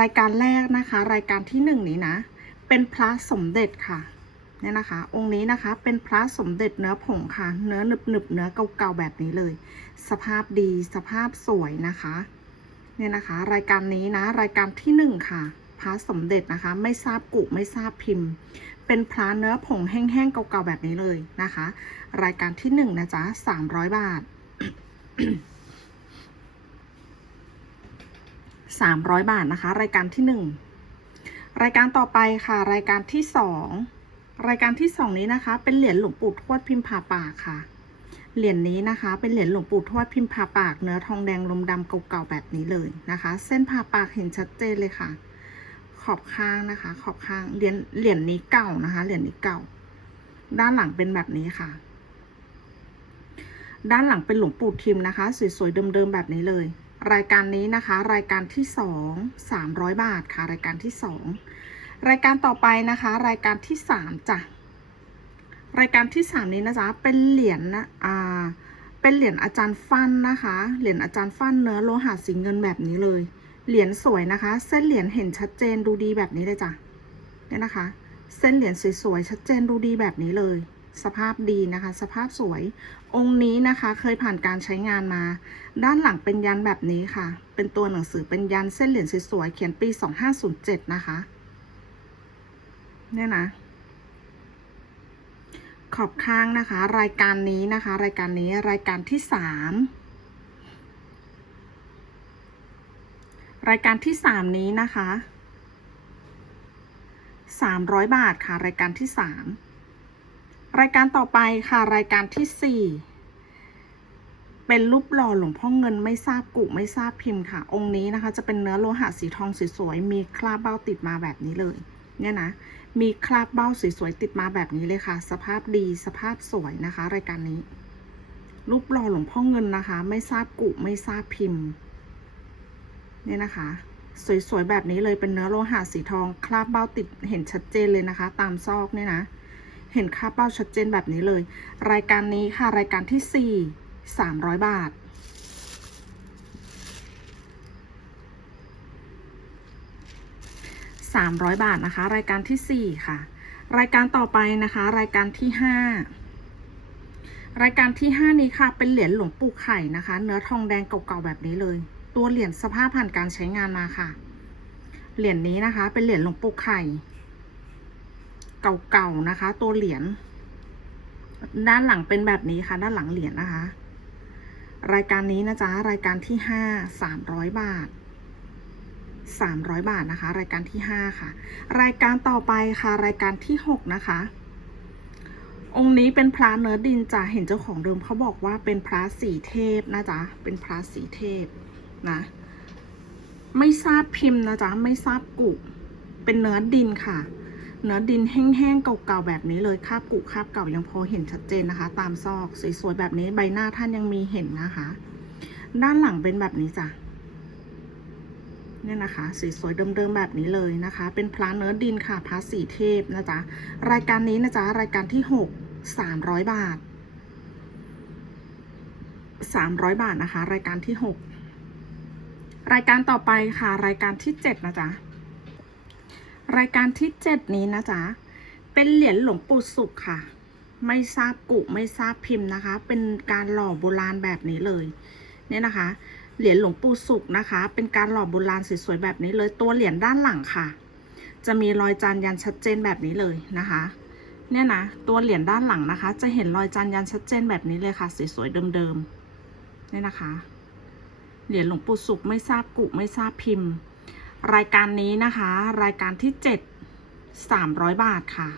รายการแรกนะคะ รายการที่หนึ่งนี้นะ เป็นพระสมเด็จค่ะเนี่ยนะคะ องค์นี้นะคะเป็นพระสมเด็จเนื้อผงค่ะ เนื้อหนึบหนึบๆเนื้อเก่าๆแบบนี้เลย สภาพดีสภาพสวยนะคะเนี่ยนะคะ รายการนี้นะ รายการที่หนึ่งค่ะพระสมเด็จนะคะ ไม่ทราบกุไม่ทราบพิมพ์ เป็นพระเนื้อผงแห้งๆเก่าๆแบบนี้เลยนะคะ รายการที่หนึ่งนะจ๊ะสามร้อยบาท สามร้อยบาทนะคะ รายการที่หนึ่งรายการต่อไปค่ะ รายการที่สองรายการที่สองนี้นะคะ เป็นเหรียญหลวงปู่ทวดพิมพาปากค่ะ เหรียญนี้นะคะ เป็นเหรียญหลวงปู่ทวดพิมพาปาก เนื้อทองแดงลมดำเก่าๆแบบนี้เลยนะคะ เส้นผ่าปากเห็นชัดเจนเลยค่ะ ขอบข้างนะคะ ขอบข้างเหรียญเหรียญนี้เก่านะคะ เหรียญนี้เก่า ด้านหลังเป็นแบบนี้ค่ะ ด้านหลังเป็นหลวงปู่ทิมนะคะ สวยๆเดิมๆแบบนี้เลย รายการนี้นะคะ รายการที่สองสามร้อยบาทค่ะ รายการที่สองรายการต่อไปนะคะ รายการที่สามจ้ะรายการที่สามนี้นะจ๊ะเป็นเหรียญนะอ่าเป็นเหรียญอาจารย์ฟันนะคะ เหรียญอาจารย์ฟันเนื้อโลหะสีเงินแบบนี้เลย เหรียญสวยนะคะ เส้นเหรียญเห็นชัดเจนดูดีแบบนี้เลยจ้ะเนี่ยนะคะ เส้นเหรียญสวยๆชัดเจนดูดีแบบนี้เลย สภาพดีนะคะ สภาพสวย องค์นี้นะคะเคยผ่านการใช้งานมา ด้านหลังเป็นยันแบบนี้ค่ะ เป็นตัวหนังสือเป็นยันเส้นเหรียญสวยๆเขียนปี 2507 นะคะ เนี่ยนะ ขอบข้างนะคะ รายการนี้นะคะ รายการนี้รายการที่สามรายการที่สามนี้นะคะสามร้อยบาทค่ะ รายการที่สาม รายการต่อไปค่ะรายการที่สี่เป็นรูปหล่อหลวงพ่อเงินไม่ทราบกุไม่ทราบพิมพ์ค่ะ องค์นี้นะคะ จะเป็นเนื้อโลหะสีทองสวยๆมีคราบเบ้าติดมาแบบนี้เลย เนี่ยนะ มีคราบเบ้าสวยๆติดมาแบบนี้เลยค่ะ สภาพดีสภาพสวยนะคะ รายการนี้ รูปหล่อหลวงพ่อเงินนะคะ ไม่ทราบกุไม่ทราบพิมพ์ เนี่ยนะคะ สวยๆแบบนี้เลยเป็นเนื้อโลหะสีทอง คราบเบ้าติดเห็นชัดเจนเลยนะคะ ตามซอกเนี่ยนะ เห็นคราเบ้าชัดเจนแบบนี้เลย รายการนี้ค่ะ รายการที่สี่สามร้อยบาทสามร้อยบาทนะคะ รายการที่สี่ค่ะ รายการต่อไปนะคะ รายการที่ห้ารายการที่ห้านี้ค่ะ เป็นเหรียญหลวงปู่ไข่นะคะ เนื้อทองแดงเก่าๆแบบนี้เลย ตัวเหรียญสภาพผ่านการใช้งานมาค่ะ เหรียญนี้นะคะ เป็นเหรียญหลวงปู่ไข่ เก่าๆนะคะ ตัวเหรียญด้านหลังเป็นแบบนี้ค่ะ ด้านหลังเหรียญนะคะ รายการนี้นะจ๊ะรายการที่ห้าสามร้อยบาทสามร้อยบาทนะคะ รายการที่ห้าค่ะ รายการต่อไปค่ะ รายการที่หกนะคะ องค์นี้เป็นพระเนื้อดินจ้ะเห็นเจ้าของเดิมเขาบอกว่าเป็นพระสีเทพนะจ๊ะเป็นพระสีเทพนะ ไม่ทราบพิมพ์นะจ๊ะไม่ทราบกุเป็นเนื้อดินค่ะ เนื้อดินแห้งๆเก่าๆแบบนี้เลยคาบกุคาบเก่ายังพอเห็นชัดเจนนะคะ ตามซอกสวยๆแบบนี้ใบหน้าท่านยังมีเห็นนะคะ ด้านหลังเป็นแบบนี้จ้ะเนี่ยนะคะสีสวยเดิมๆแบบนี้เลยนะคะ เป็นพระเนื้อดินค่ะพระสีเทพนะจ๊ะรายการนี้นะจ๊ะรายการที่หกสามร้อยบาทสามร้อยบาทนะคะ รายการที่หกรายการต่อไปค่ะ รายการที่เจ็ดนะจ๊ะ รายการที่เจ็ดนี้นะจ๊ะ เป็นเหรียญหลวงปู่สุขค่ะ ไม่ทราบกุไม่ทราบพิมพ์นะคะ เป็นการหล่อโบราณแบบนี้เลย เนี่ยนะคะ เหรียญหลวงปู่สุขนะคะ เป็นการหล่อโบราณสวยๆแบบนี้เลย ตัวเหรียญด้านหลังค่ะ จะมีรอยจานยันชัดเจนแบบนี้เลยนะคะ เนี่ยนะ ตัวเหรียญด้านหลังนะคะ จะเห็นรอยจานยันชัดเจนแบบนี้เลยค่ะสวยๆเดิมๆ เนี่ยนะคะ เหรียญหลวงปู่สุขไม่ทราบกุไม่ทราบพิมพ์ รายการนี้นะคะ รายการที่เจ็ดสามร้อยบาทค่ะ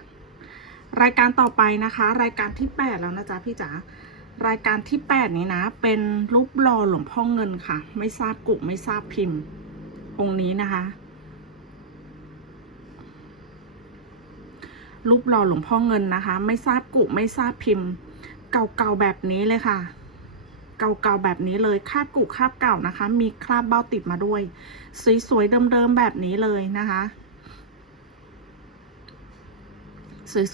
รายการต่อไปนะคะ รายการที่แปดแล้วนะจ๊ะพี่จ๋ารายการที่แปดนี้นะ เป็นรูปหล่อหลวงพ่อเงินค่ะ ไม่ทราบกุไม่ทราบพิมพ์องค์นี้นะคะรูปหล่อหลวงพ่อเงินนะคะ ไม่ทราบกุไม่ทราบพิมพ์ เก่าๆแบบนี้เลยค่ะ เก่าๆแบบนี้เลยคาบกุคาบเก่านะคะ มีคราบเบ้าติดมาด้วย สวยๆเดิมๆแบบนี้เลยนะคะ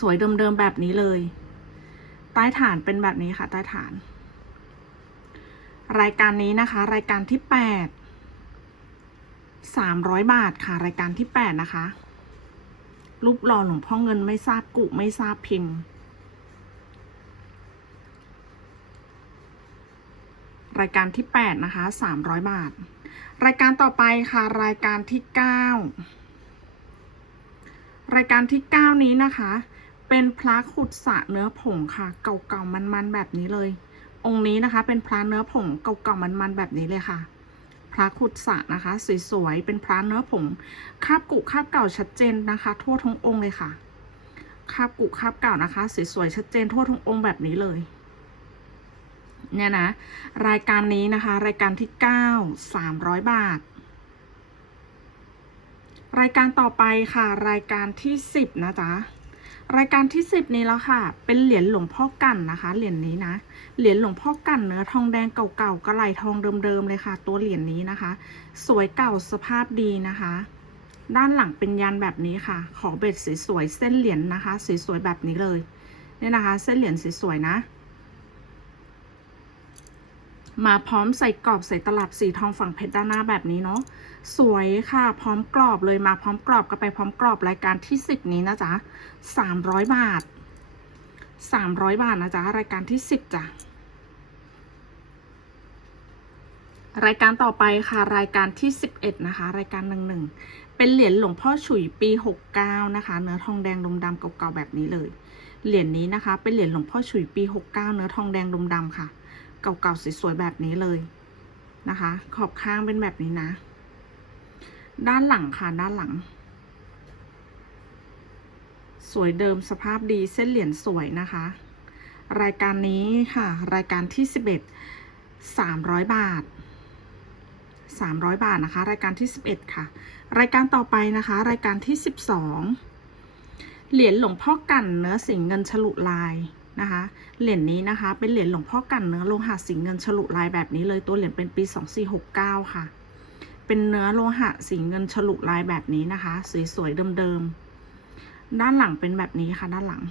สวยๆเดิมๆแบบนี้เลย ใต้ฐานเป็นแบบนี้ค่ะ ใต้ฐาน รายการนี้นะคะ รายการที่แปดสามร้อยบาทค่ะ รายการที่แปดนะคะรูปหล่อหลวงพ่อเงินไม่ทราบกุไม่ทราบพิมพ์ รายการที่แปดนะคะสามร้อยบาท รายการต่อไปค่ะ รายการที่เก้ารายการที่เก้านี้นะคะ เป็นพระขุดสระเนื้อผงค่ะ เก่าๆมันๆแบบนี้เลย องค์นี้นะคะ เป็นพระเนื้อผงเก่าๆมันๆแบบนี้เลยค่ะ พระขุดสระนะคะ สวยๆ เป็นพระเนื้อผง คาบกุคาบเก่าชัดเจนนะคะ ทั่วทั้งองค์เลยค่ะ คาบกุคาบเก่านะคะ สวยๆ ชัดเจนทั่วทั้งองค์แบบนี้เลย เนี่ยนะ รายการนี้นะคะ รายการที่เก้าสามร้อยบาท รายการต่อไปค่ะ รายการที่สิบนะจ๊ะรายการที่สิบนี้แล้วค่ะ เป็นเหรียญหลวงพ่อกันนะคะ เหรียญนี้นะ เหรียญหลวงพ่อกันเนื้อทองแดงเก่าๆกระไหลทองเดิมๆเลยค่ะ ตัวเหรียญนี้นะคะ สวยเก่าสภาพดีนะคะ ด้านหลังเป็นยันแบบนี้ค่ะ ขอเบ็ดสวยๆเส้นเหรียญนะคะ สวยๆแบบนี้เลย เนี่ยนะคะ เส้นเหรียญสวยๆนะ มาพร้อมใส่กรอบใส่ตลับสีทองฝั่งเพชรด้านหน้าแบบนี้เนาะสวยค่ะ พร้อมกรอบเลยมาพร้อมกรอบก็ไปพร้อมกรอบรายการที่สิบนี้นะจ๊ะสามร้อยบาทสามร้อยบาทนะจ๊ะรายการที่สิบจ้ะรายการต่อไปค่ะรายการที่สิบเอ็ดนะคะ รายการหนึ่งหนึ่งเป็นเหรียญหลวงพ่อฉุยปีหกเก้านะคะ เนื้อทองแดงดมดำเก่าๆแบบนี้เลย เหรียญนี้นะคะ เป็นเหรียญหลวงพ่อฉุยปีหกเก้าเนื้อทองแดงดมดำค่ะ เก่าๆสวยๆแบบนี้เลยนะคะ ขอบข้างเป็นแบบนี้นะ ด้านหลังค่ะด้านหลัง สวยเดิมสภาพดีเส้นเหรียญสวยนะคะ รายการนี้ค่ะ รายการที่สิบเอ็ดสามร้อยบาทสามร้อยบาทนะคะ รายการที่สิบเอ็ดค่ะ รายการต่อไปนะคะ รายการที่สิบสองเหรียญหลวงพ่อกันเนื้อสิงเงินฉลุลาย นะคะ เหรียญนี้นะคะ เป็นเหรียญหลวงพ่อกันเนื้อโลหะสิงเงินฉลุลายแบบนี้เลยตัวเหรียญเป็นปีสองสี่หกเก้าค่ะ เป็นเนื้อโลหะสีเงินฉลุลายแบบนี้นะคะ สวยๆเดิมๆ ด้านหลังเป็นแบบนี้ค่ะด้านหลัง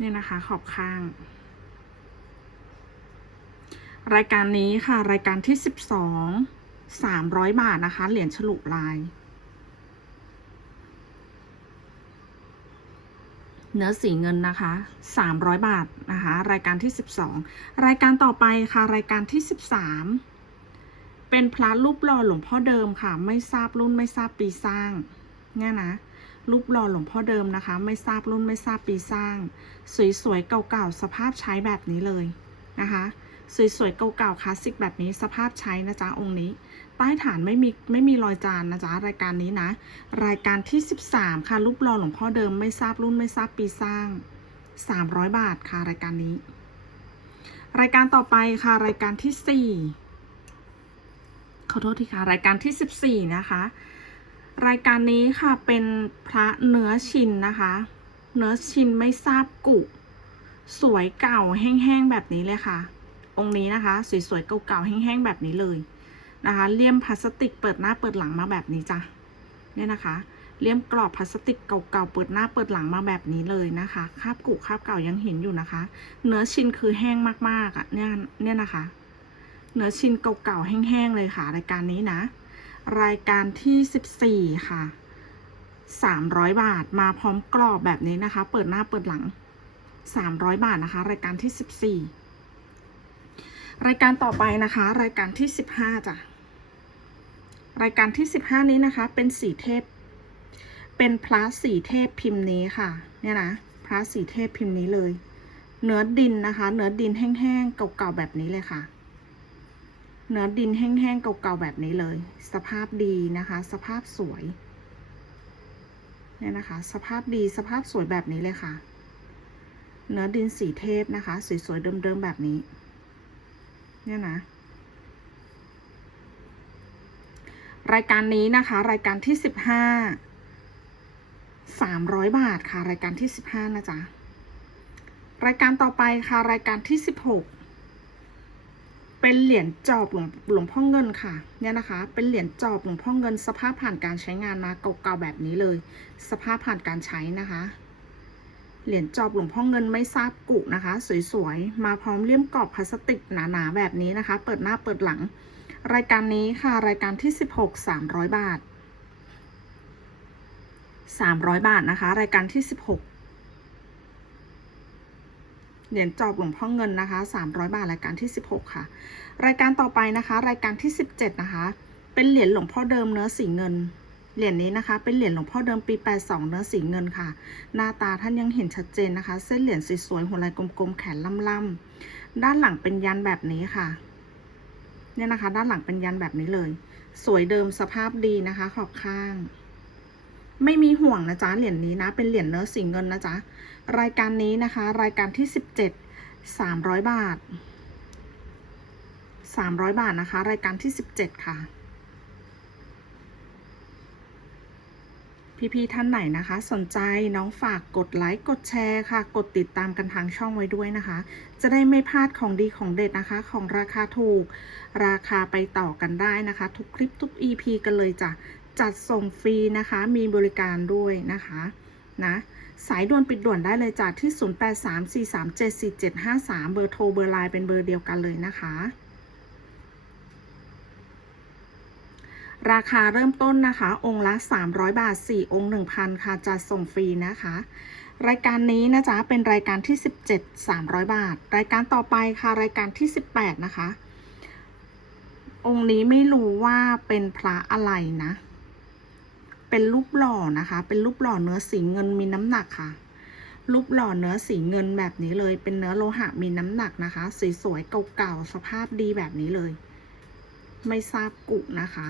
นี่นะคะขอบข้าง รายการนี้ค่ะรายการที่สิบสองสามร้อยบาทนะคะ เหรียญฉลุลาย เนื้อสีเงินนะคะ 300 บาทนะคะ รายการที่ 12 รายการต่อไปค่ะ รายการที่ 13 เป็นพระรูปหล่อหลวงพ่อเดิมค่ะ ไม่ทราบรุ่นไม่ทราบปีสร้าง เนี่ยนะ รูปหล่อหลวงพ่อเดิมนะคะ ไม่ทราบรุ่นไม่ทราบปีสร้าง สวยๆ เก่าๆ สภาพใช้แบบนี้เลยนะคะ สวยๆ เก่าๆ คลาสสิกแบบนี้ สภาพใช้นะจ๊ะองค์นี้ ใต้ฐานไม่มีไม่มีรอยจานนะจ๊ะรายการนี้นะ รายการที่ 13 ค่ะรูปหล่อหลวงพ่อเดิมไม่ทราบรุ่นไม่ทราบปีสร้าง 300 บาทค่ะรายการนี้ รายการต่อไปค่ะรายการที่ 4 ขอโทษทีค่ะรายการที่ 14 นะคะ รายการนี้ค่ะเป็นพระเนื้อชินนะคะ เนื้อชินไม่ทราบกุสวยเก่าแห้งๆแบบนี้เลยค่ะ องค์นี้นะคะสวยๆเก่าๆแห้งๆแบบนี้เลย นะคะเลี่ยมพลาสติกเปิดหน้าเปิดหลังมาแบบนี้จ้ะเนี่ยนะคะ เลี่ยมกรอบพลาสติกเก่าๆเปิดหน้าเปิดหลังมาแบบนี้เลยนะคะคราบกุคราบเก่ายังเห็นอยู่นะคะ เนื้อชิ้นคือแห้งมากๆอะเนี่ยเนี่ยนะคะ เนื้อชิ้นเก่าๆแห้งๆเลยค่ะ รายการนี้นะ รายการที่สิบสี่ค่ะสามร้อยบาทมาพร้อมกรอบแบบนี้นะคะ เปิดหน้าเปิดหลังสามร้อยบาทนะคะ รายการที่สิบสี่รายการต่อไปนะคะ รายการที่สิบห้าจ้ะ รายการที่สิบห้านี้นะคะ เป็นสีเทพ เป็นพระสีเทพพิมพ์นี้ค่ะ เนี่ยนะพระสีเทพพิมพ์นี้เลย เนื้อดินนะคะ เนื้อดินแห้งๆเก่าๆแบบนี้เลยค่ะ เนื้อดินแห้งๆเก่าๆแบบนี้เลย สภาพดีนะคะ สภาพสวยเนี่ยนะคะ สภาพดีสภาพสวยแบบนี้เลยค่ะ เนื้อดินสีเทพนะคะ สวยๆเดิมๆแบบนี้ เนี่ยนะ รายการนี้นะคะ รายการที่สิบห้าสามร้อยบาทค่ะ รายการที่สิบห้านะจ๊ะ รายการต่อไปค่ะ รายการที่สิบหกเป็นเหรียญจอบหลวงหลวงพ่อเงินค่ะ เนี่ยนะคะ เป็นเหรียญจอบหลวงพ่อเงิน สภาพผ่านการใช้งานมาเก่าๆแบบนี้เลย สภาพผ่านการใช้นะคะ เหรียญจอบหลวงพ่อเงินไม่ทราบกุนะคะ สวยๆ มาพร้อมเลี่ยมกรอบพลาสติกหนาๆแบบนี้นะคะ เปิดหน้าเปิดหลัง รายการนี้ค่ะ รายการที่ 16 300 บาท 300 บาทนะคะ รายการที่ 16 เหรียญจอบหลวงพ่อเงินนะคะ 300 บาท รายการที่ 16 ค่ะ รายการต่อไปนะคะ รายการที่ 17 นะคะ เป็นเหรียญหลวงพ่อเดิมเนื้อสีเงิน เหรียญนี้นะคะ เป็นเหรียญหลวงพ่อเดิมปี 82 เนื้อสีเงินค่ะ หน้าตาท่านยังเห็นชัดเจนนะคะ เส้นเหรียญสวยๆหัวลายกลมๆ แขนล่ำๆ ด้านหลังเป็นยันแบบนี้ค่ะ เนี่ยนะคะ ด้านหลังเป็นยันแบบนี้เลย สวยเดิมสภาพดีนะคะ ขอบข้าง ไม่มีห่วงนะจ๊ะเหรียญนี้นะ เป็นเหรียญเนื้อสิงเงินนะจ๊ะรายการนี้นะคะ รายการที่สิบเจ็ดสามร้อยบาทสามร้อยบาทนะคะ รายการที่สิบเจ็ดค่ะ พี่ๆท่านไหนนะคะ สนใจน้องฝากกดไลค์กดแชร์ค่ะ กดติดตามกันทางช่องไว้ด้วยนะคะ จะได้ไม่พลาดของดีของเด็ดนะคะ ของราคาถูก ราคาไปต่อกันได้นะคะ ทุกคลิปทุก EP กันเลยจ้ะจัดส่งฟรีนะคะ มีบริการด้วยนะคะนะสายด่วนปิดด่วนได้เลยจ้ะที่ 0834374753 เบอร์โทรเบอร์ไลน์เป็นเบอร์เดียวกันเลยนะคะ ราคาเริ่มต้นนะคะ องค์ละ 300 บาท 4 องค์ 1,000 ค่ะจัดส่งฟรีนะคะ รายการนี้นะจ๊ะ เป็นรายการที่ 17 300 บาท รายการต่อไปค่ะ รายการที่ 18 นะคะ องค์นี้ไม่รู้ว่าเป็นพระอะไรนะ เป็นรูปหล่อนะคะ เป็นรูปหล่อเนื้อสีเงินมีน้ำหนักค่ะ รูปหล่อเนื้อสีเงินแบบนี้เลย เป็นเนื้อโลหะมีน้ำหนักนะคะ สวยๆเก่าๆ สภาพดีแบบนี้เลย ไม่ทราบกุนะคะ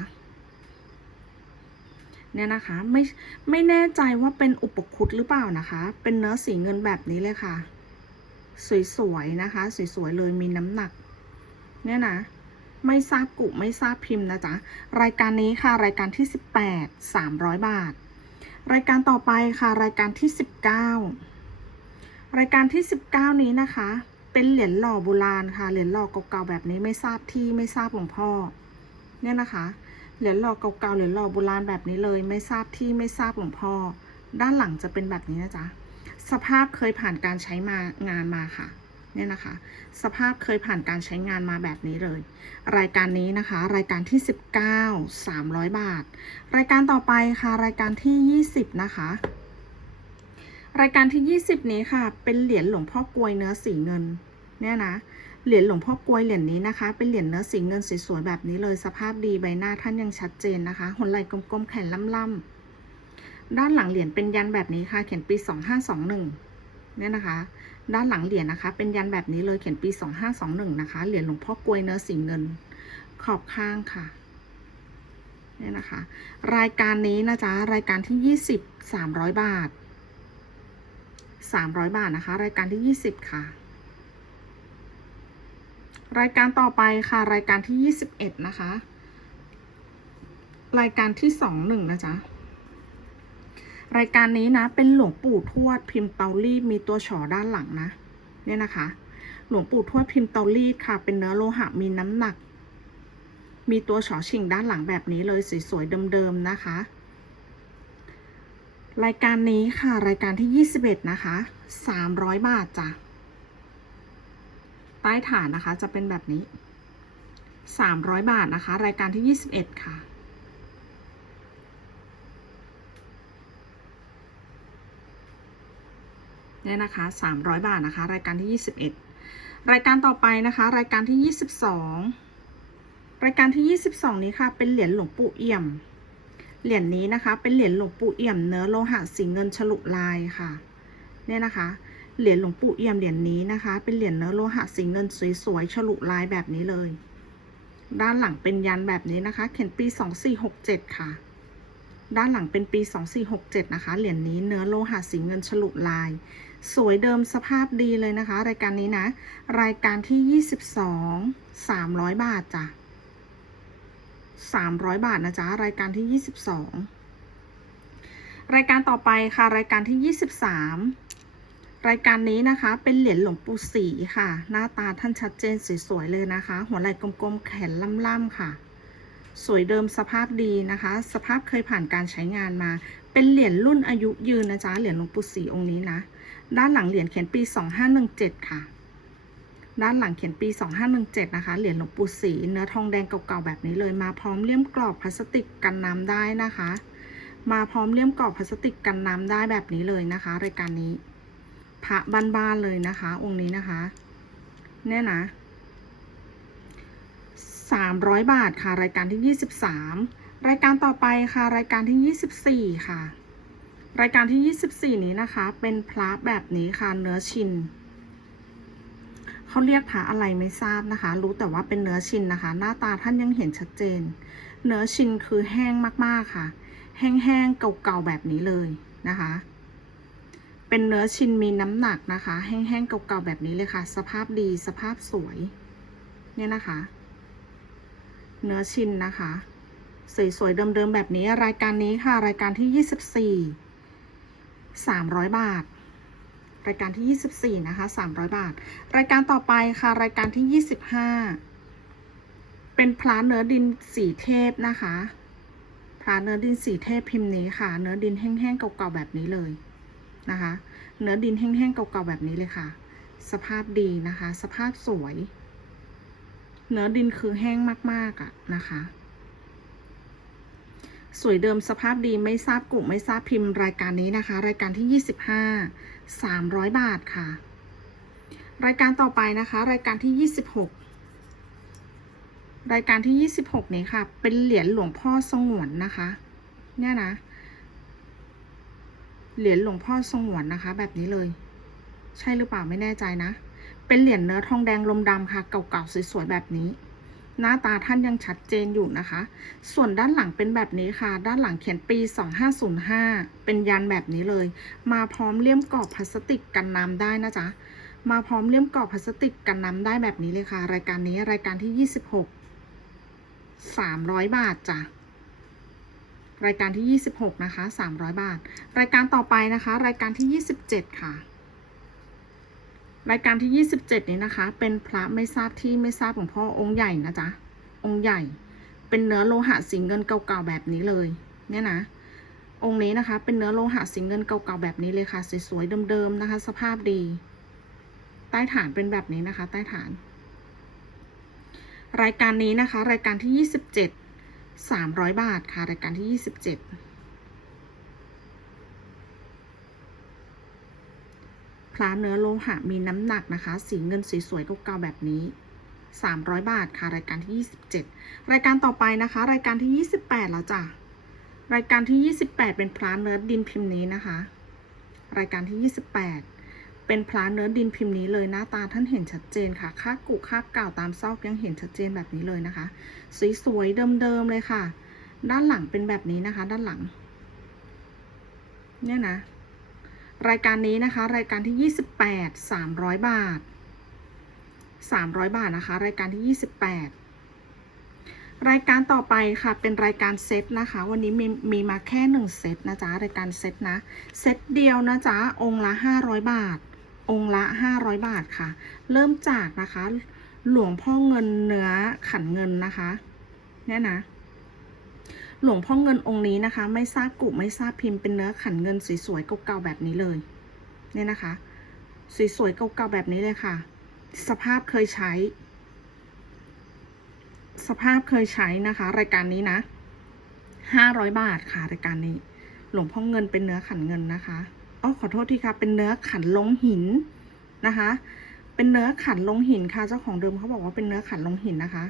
เนี่ยนะคะไม่ไม่แน่ใจว่าเป็นอุปคุตหรือเปล่านะคะ เป็นเนื้อสีเงินแบบนี้เลยค่ะ สวยๆนะคะ สวยๆเลยมีน้ำหนัก เนี่ยนะไม่ทราบกุไม่ทราบพิมพ์นะจ๊ะรายการนี้ค่ะรายการที่ 18 300 บาท รายการต่อไปค่ะรายการที่ 19 รายการที่ 19 นี้นะคะ เป็นเหรียญหล่อโบราณค่ะเหรียญหล่อเก่าๆแบบนี้ไม่ทราบที่ไม่ทราบหลวงพ่อเนี่ยนะคะ เหรียญหล่อเก่าๆเหรียญหล่อโบราณแบบนี้เลย ไม่ทราบที่ไม่ทราบหลวงพ่อ ด้านหลังจะเป็นแบบนี้นะจ๊ะสภาพเคยผ่านการใช้มางานมาค่ะเนี่ยนะคะ สภาพเคยผ่านการใช้งานมาแบบนี้เลย รายการนี้นะคะ รายการที่ 19 300 บาท รายการต่อไปค่ะ รายการที่ 20 นะคะ รายการที่ 20 นี้ค่ะ เป็นเหรียญหลวงพ่อกลวยเนื้อสีเงิน เนี่ยนะ เหรียญหลวงพ่อกลวยเหรียญนี้นะคะ เป็นเหรียญเนื้อสีเงินสวยๆแบบนี้เลยสภาพดีใบหน้าท่านยังชัดเจนนะคะหัวไหล่กลมๆแขนล่ำๆด้านหลังเหรียญเป็นยันแบบนี้ค่ะ เขียนปี 2521เนี่ยนะคะ ด้านหลังเหรียญนะคะ เป็นยันแบบนี้เลยเขียนปี 2521นะคะเหรียญหลวงพ่อกลวยเนื้อสีเงิน ขอบข้างค่ะเนี่ยนะคะ รายการนี้นะจ๊ะรายการที่ 20 300 บาท 300 บาทนะคะ รายการที่ 20 ค่ะ รายการต่อไปค่ะ รายการที่21นะคะ รายการที่21นะจ๊ะรายการนี้นะ เป็นหลวงปู่ทวดพิมพ์เตารีดมีตัวฉอด้านหลังนะ เนี่ยนะคะ หลวงปู่ทวดพิมพ์เตารีดค่ะ เป็นเนื้อโลหะมีน้ำหนัก มีตัวฉอชิงด้านหลังแบบนี้เลยสวยๆเดิมๆนะคะ รายการนี้ค่ะ รายการที่ 21 นะคะ 300 บาทจ้ะ ต้ฐานนะคะ จะเป็นแบบนี้ 300 บาทนะคะ รายการที่ 21 ค่ะ เนี่ยนะคะ 300 บาทนะคะ รายการที่ 21 รายการต่อไปนะคะ รายการที่ 22 รายการที่ 22 นี้ค่ะ เป็นเหรียญหลวงปู่เอี่ยม เหรียญนี้นะคะ เป็นเหรียญหลวงปู่เอี่ยมเนื้อโลหะสีเงินฉลุลายค่ะ เนี่ยนะคะ เหรียญหลวงปู่เอี่ยมเหรียญนี้นะคะ เป็นเหรียญเนื้อโลหะสีเงินสวยๆฉลุลายแบบนี้เลย ด้านหลังเป็นยันแบบนี้นะคะ เขียนปี2467ค่ะ ด้านหลังเป็นปี2467นะคะ เหรียญนี้เนื้อโลหะสีเงินฉลุลาย สวยเดิมสภาพดีเลยนะคะ รายการนี้นะ รายการที่22 300บาทจ้ะ300บาทนะจ๊ะ รายการที่22รายการต่อไปค่ะ รายการที่23 รายการนี้นะคะเป็นเหรียญหลวงปู่ศรีค่ะ หน้าตาท่านชัดเจนสวยๆเลยนะคะ หัวไหล่กลมๆแขนล่ำๆค่ะ สวยเดิมสภาพดีนะคะ สภาพเคยผ่านการใช้งานมา เป็นเหรียญรุ่นอายุยืนนะจ๊ะเหรียญหลวงปู่ศรีองค์นี้นะ ด้านหลังเหรียญเขียนปี 2517 ค่ะ ด้านหลังเขียนปี 2517 นะคะเหรียญหลวงปู่ศรีเนื้อทองแดงเก่าๆแบบนี้เลยมาพร้อมเลี่ยมกรอบพลาสติกกันน้ำได้นะคะ มาพร้อมเลี่ยมกรอบพลาสติกกันน้ำได้แบบนี้เลยนะคะ รายการนี้ พระบ้านๆเลยนะคะ องค์นี้นะคะเนี่ยนะ300บาทค่ะ รายการที่23รายการต่อไปค่ะ รายการที่24ค่ะ รายการที่24นี้นะคะ เป็นพระแบบนี้ค่ะ เนื้อชินเขาเรียกพระอะไรไม่ทราบนะคะ รู้แต่ว่าเป็นเนื้อชินนะคะ หน้าตาท่านยังเห็นชัดเจน เนื้อชินคือแห้งมากๆค่ะ แห้งๆเก่าๆแบบนี้เลยนะคะ เป็นเนื้อชิ้นมีน้ำหนักนะคะ แห้งๆเก่าๆแบบนี้เลยค่ะ สภาพดีสภาพสวย เนี่ยนะคะ เนื้อชิ้นนะคะ สวยๆเดิมๆแบบนี้ รายการนี้ค่ะ รายการที่ 24 300 บาท รายการที่ 24 นะคะ 300 บาท รายการต่อไปค่ะ รายการที่ 25 เป็นพลาเนื้อดินสีเทพนะคะพลาเนื้อดินสีเทพพิมพ์นี้ค่ะ เนื้อดินแห้งๆเก่าๆแบบนี้เลย นะคะ เนื้อดินแห้งๆเก่าๆแบบนี้เลยค่ะ สภาพดีนะคะ สภาพสวย เนื้อดินคือแห้งมากๆอะนะคะ สวยเดิมสภาพดีไม่ทราบกลุ่มไม่ทราบพิมพ์รายการนี้นะคะ รายการที่ 25 300 บาทค่ะ รายการต่อไปนะคะ รายการที่ 26รายการที่ 26 นี้ค่ะ เป็นเหรียญหลวงพ่อสงวนนะคะ เนี่ยนะ เหรียญหลวงพ่อสงวนนะคะ แบบนี้เลย ใช่หรือเปล่าไม่แน่ใจนะ เป็นเหรียญเนื้อทองแดงลมดำค่ะ เก่าๆสวยๆแบบนี้ หน้าตาท่านยังชัดเจนอยู่นะคะ ส่วนด้านหลังเป็นแบบนี้ค่ะ ด้านหลังเขียนปี 2505 เป็นยันแบบนี้เลย มาพร้อมเลี่ยมกรอบพลาสติกกันน้ำได้นะจ๊ะมาพร้อมเลี่ยมกรอบพลาสติกกันน้ำได้แบบนี้เลยค่ะ รายการนี้รายการที่ 26 300 บาทจ้ะ รายการที่ 26 นะคะ 300 บาท รายการต่อไปนะคะ รายการที่ 27 ค่ะ รายการที่ 27 นี้นะคะ เป็นพระไม่ทราบที่ไม่ทราบของพ่อองค์ใหญ่นะจ๊ะ องค์ใหญ่ เป็นเนื้อโลหะสีเงินเก่าๆแบบนี้เลย เนี่ยนะ องค์นี้นะคะ เป็นเนื้อโลหะสีเงินเก่าๆแบบนี้เลยค่ะ สวยๆเดิมๆนะคะ สภาพดี ใต้ฐานเป็นแบบนี้นะคะ ใต้ฐาน รายการนี้นะคะ รายการที่ 27 300บาทค่ะรายการที่27พระเนื้อโลหะมีน้ำหนักนะคะ สีเงินสวยๆเก่าๆแบบนี้ 300 บาทค่ะ รายการที่ 27 รายการต่อไปนะคะ รายการที่ 28 แล้วจ้ะ รายการที่ 28 เป็นพระเนื้อดินพิมพ์นี้นะคะ รายการที่ 28 เป็นพระเนื้อดินพิมพ์นี้เลยหน้าตาท่านเห็นชัดเจนค่ะ ค่ากุค่าเก่าตามซอกยังเห็นชัดเจนแบบนี้เลยนะคะสวยเดิมๆเลยค่ะ ด้านหลังเป็นแบบนี้นะคะ ด้านหลัง เนี่ยนะ รายการนี้นะคะ รายการที่ 28 300 บาท 300 บาทนะคะ รายการที่ 28รายการต่อไปค่ะเป็นรายการเซตนะคะ วันนี้มีมีมาแค่หนึ่งเซตนะจ๊ะรายการเซตนะ เซตเดียวนะจ๊ะองค์ละ 500 บาท องค์ละ 500 บาทค่ะ เริ่มจากนะคะ หลวงพ่อเงินเนื้อขันเงินนะคะเนี่ยนะ หลวงพ่อเงินองค์นี้นะคะ ไม่ทราบกลุ่มไม่ทราบพิมพ์เป็นเนื้อขันเงินสวยๆเก่าๆแบบนี้เลยเนี่ยนะคะ สวยๆเก่าๆแบบนี้เลยค่ะ สภาพเคยใช้ สภาพเคยใช้นะคะ รายการนี้นะห้าร้อยบาทค่ะรายการนี้ หลวงพ่อเงินเป็นเนื้อขันเงินนะคะ อ๋อขอโทษทีค่ะ เป็นเนื้อขันลงหินนะคะ เป็นเนื้อขันลงหินค่ะ เจ้าของเดิมเขาบอกว่าเป็นเนื้อขันลงหินนะคะ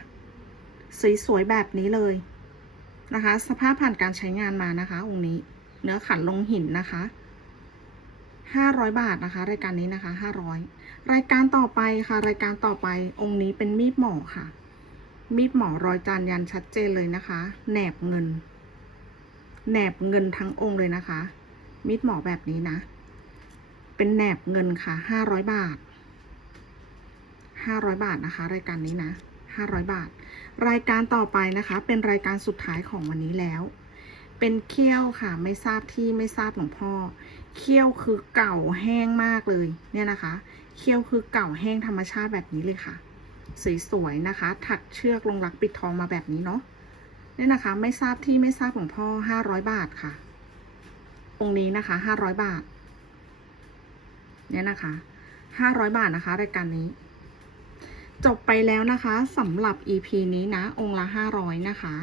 สวยๆแบบนี้เลยนะคะ สภาพผ่านการใช้งานมานะคะ องค์นี้ เนื้อขันลงหินนะคะห้าร้อยบาทนะคะ รายการนี้นะคะห้าร้อยรายการต่อไปค่ะ รายการต่อไปองค์นี้เป็นมีดหมอค่ะ มีดหมอรอยจานยันชัดเจนเลยนะคะ แหนบเงิน แหนบเงินทั้งองค์เลยนะคะ มีดหมอแบบนี้นะ เป็นแหนบเงินค่ะห้าร้อยบาทห้าร้อยบาทนะคะ รายการนี้นะห้าร้อยบาท รายการต่อไปนะคะ เป็นรายการสุดท้ายของวันนี้แล้ว เป็นเขี้ยวค่ะ ไม่ทราบที่ไม่ทราบหลวงพ่อ เขี้ยวคือเก่าแห้งมากเลยเนี่ยนะคะ เขี้ยวคือเก่าแห้งธรรมชาติแบบนี้เลยค่ะสวยๆนะคะ ถักเชือกลงรักปิดทองมาแบบนี้เนาะเนี่ยนะคะ ไม่ทราบที่ไม่ทราบหลวงพ่อห้าร้อยบาทค่ะ องนี้นะคะห้าร้อยบาท เนี่ยนะคะห้าร้อยบาทนะคะ รายการนี้ จบไปแล้วนะคะสำหรับ EP นี้นะ องค์ละห้าร้อยนะคะ